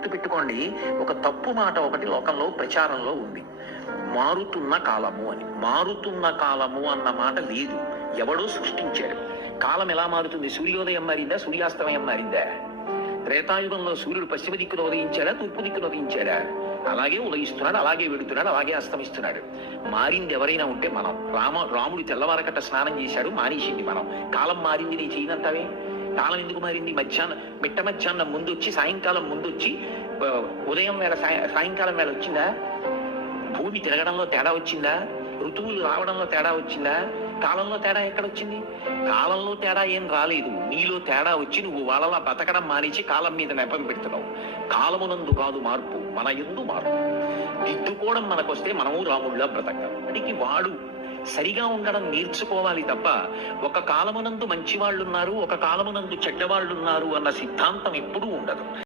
గుర్తుపెట్టుకోండి, ఒక తప్పు మాట ఒకటి లోకంలో ప్రచారంలో ఉంది, మారుతున్న కాలము అని. మారుతున్న కాలము అన్న మాట లేదు, ఎవడో సృష్టించాడు. కాలం ఎలా మారుతుంది? సూర్యోదయం మారిందా, సూర్యాస్తమయం మారిందా? త్రేతాయుగంలో సూర్యుడు పశ్చిమ దిక్కును ఉదయించాడా, తూర్పు దిక్కును ఉదయించాడా? అలాగే ఉదయిస్తున్నాడు, అలాగే వెడుతున్నాడు, అలాగే అస్తమిస్తున్నాడు. మారింది ఎవరైనా ఉంటే మనం. రాముడు తెల్లవారకట్ట స్నానం చేశాడు, మానేసింది మనం. కాలం మారింది నీ చేయనంటావే. కాలం ఎందుకు మారింది? మిట్ట మధ్యాహ్నం ముందు వచ్చి, సాయంకాలం ముందు వచ్చి, ఉదయం వేళ సాయంకాలం వేళ వచ్చిందా? భూమి తిరగడంలో తేడా వచ్చిందా? ఋతువులు రావడంలో తేడా వచ్చిందా? కాలంలో తేడా ఎక్కడొచ్చింది? కాలంలో తేడా ఏం రాలేదు, నీలో తేడా వచ్చి నువ్వు వాళ్ళలా బతకడం మానేసి కాలం మీద నెపం పెడుతున్నావు. కాలమునందు కాదు మార్పు, మన యందు మార్పు. దిద్దుకోవడం మనకొస్తే మనము రాముళ్ళ బ్రతకాలి. వాడికి వాడు సరిగా ఉండడం నేర్చుకోవాలి తప్ప, ఒక కాలమునందు మంచి వాళ్ళున్నారు, ఒక కాలమునందు చెడ్డవాళ్ళున్నారు అన్న సిద్ధాంతం ఎప్పుడూ ఉండదు.